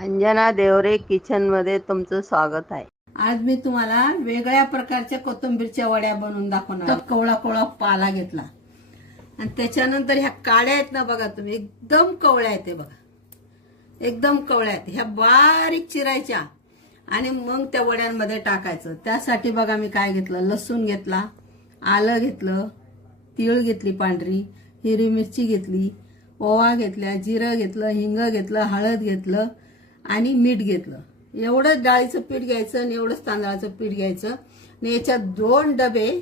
अंजना देवरे किचनमध्ये तुमचं स्वागत आहे. आज मी तुम्हाला वेगळ्या प्रकारच्या कोथिंबीरच्या वड्या बनवून दाखवणार कवळा कवळा पाला घेतला. आणि त्याच्यानंतर ह्या काड्या आहेत ना बघा तुम्ही एकदम कवळ्या आहेत बघा. एकदम कवळ्या आहेत. ह्या बारीक चिरायच्या. आणि मग त्या वड्यांमध्ये टाकायचं. त्यासाठी बघा मी काय घेतलं लसूण घेतला आलं घेतलं तीळ घेतली पांढरी हिरवी मिरची घेतली ओवा घेतल्या जिरं घेतलं हिंग घेतलं हळद घेतलं आणि मीठ घेतलं. एवढंच डाळीचं पीठ घ्यायचं आणि एवढंच तांदळाचं पीठ घ्यायचं. आणि याच्यात दोन डबे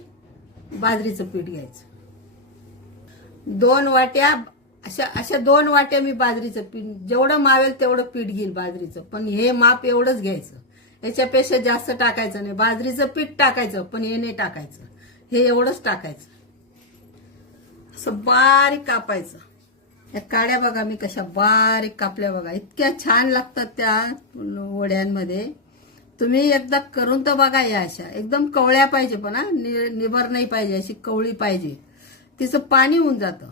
बाजरीचं पीठ घ्यायचं. दोन वाट्या अशा अशा दोन वाट्या मी बाजरीचं पीठ जेवढं मावेल तेवढं पीठ घेईल बाजरीचं. पण हे माप एवढंच घ्यायचं. याच्यापेक्षा जास्त टाकायचं नाही. बाजरीचं पीठ टाकायचं पण हे नाही टाकायचं. हे एवढंच टाकायचं. असं बारीक कापायचं. या काड्या बघा मी कशा बारीक कापल्या बघा. इतक्या छान लागतात त्या वड्यांमध्ये. तुम्ही एकदा करून तर बघा या अशा. एकदम कवळ्या पाहिजे पण हा. नि- निबर नाही पाहिजे अशी कवळी पाहिजे. तिचं पाणी होऊन जातं.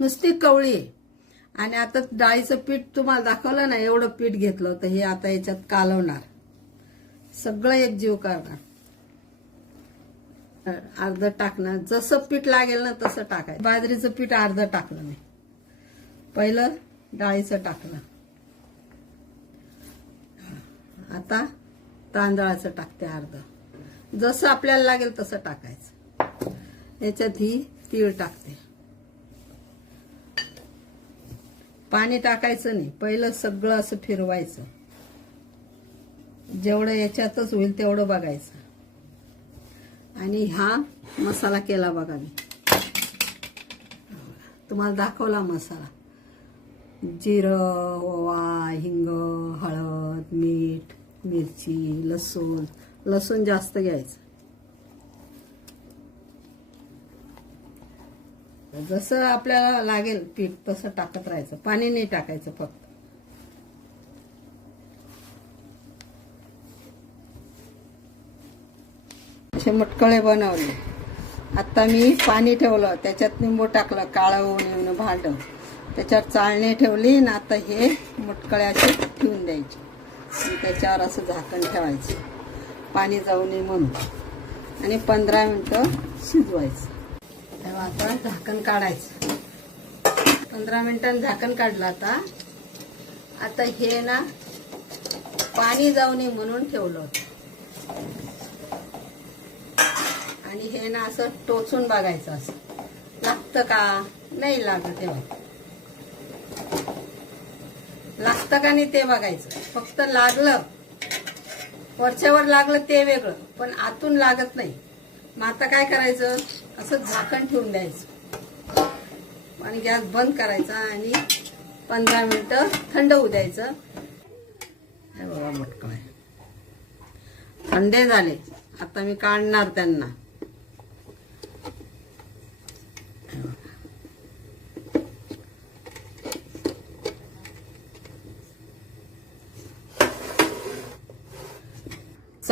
नुसती कवळी आणि आता डाळीचं पीठ तुम्हाला दाखवलं ना एवढं पीठ घेतलं तर हे आता याच्यात कालवणार. सगळं एक जीव करणार अर्ध टाकणार. जसं पीठ लागेल ना तसं टाकायचं. बाजरीचं पीठ अर्ध टाकलं मी. पहिलं डाळीचं टाकलं. आता तांदळाचं टाकते अर्ध. जसं आपल्याला लागेल तसं टाकायचं. याच्यात ही तीळ टाकते. पाणी टाकायचं नाही. पहिलं सगळं असं फिरवायचं. जेवढं याच्यातच होईल तेवढं बघायचं. आणि हा मसाला केला बघा मी. तुम्हाला दाखवला मसाला. जिरं ओवा हिंग हळद मीठ मिरची लसूण. लसूण जास्त घ्यायचं. जसं आपल्याला लागेल पीठ तसं टाकत राहायचं. पाणी नाही टाकायचं फक्त. असे मटकळे बनवले. आता मी पाणी ठेवलं. त्याच्यात निंबू टाकलं. काळं येऊन भांड. त्याच्यावर चाळणी ठेवली ना आता हे मुटकळे असे ठेवून द्यायचे. आणि त्याच्यावर असं झाकण ठेवायचं. पाणी जाऊ नये म्हणून. आणि पंधरा मिनटं शिजवायचं. तेव्हा आता झाकण काढायचं. पंधरा मिनटानं झाकण काढलं आता. आता हे ना पाणी जाऊ नये म्हणून ठेवलं होतं. आणि हे ना असं टोचून बघायचं असं. लागतं का? नाही लागत तेव्हा. पुस्तकाने नाही ते बघायचं. फक्त लागलं. वरच्यावर लागलं ते वेगळं. पण आतून लागत नाही. मग आता काय करायचं? असं झाकण ठेवून द्यायचं. आणि गॅस बंद करायचा आणि पंधरा मिनटं थंड होऊ द्यायचं. हे बघा मटकं. आहे थंडे झाले. आता मी काढणार त्यांना.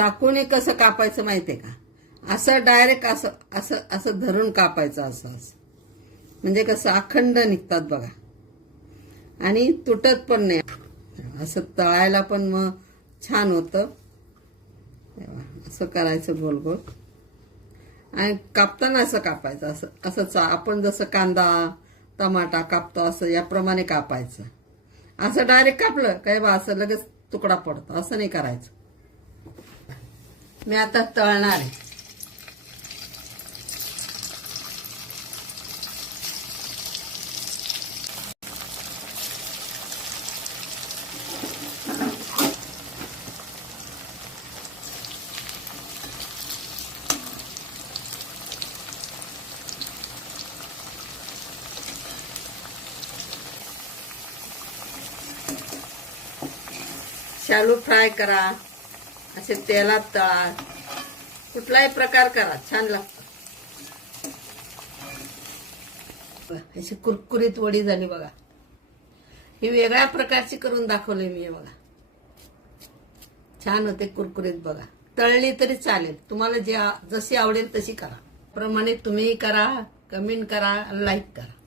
चाकूने कसं कापायचं माहितीये का? असं डायरेक्ट असं असं असं धरून कापायचं असं असं. म्हणजे कसं अखंड निघतात बघा. आणि तुटत पण नाही. असं तळायला पण मग छान होतं. असं करायचं गोल गोल आणि कापताना असं कापायचं असं असं आपण जसं कांदा टमाटा कापतो असं याप्रमाणे कापायचं. असं डायरेक्ट कापलं काय बा असं लगेच तुकडा पडतो असं नाही करायचं. मी आता तळणार आहे. शालू फ्राय करा. असे तेलात तळा कुठलाही प्रकार करा छान लागतो. अशी कुरकुरीत वडी झाली बघा. ही वेगळ्या प्रकारची करून दाखवली मी बघा. छान होते कुरकुरीत बघा. तळली तरी चालेल. तुम्हाला जे जशी आवडेल तशी करा. प्रमाणे तुम्हीही करा कमेंट करा लाईक करा.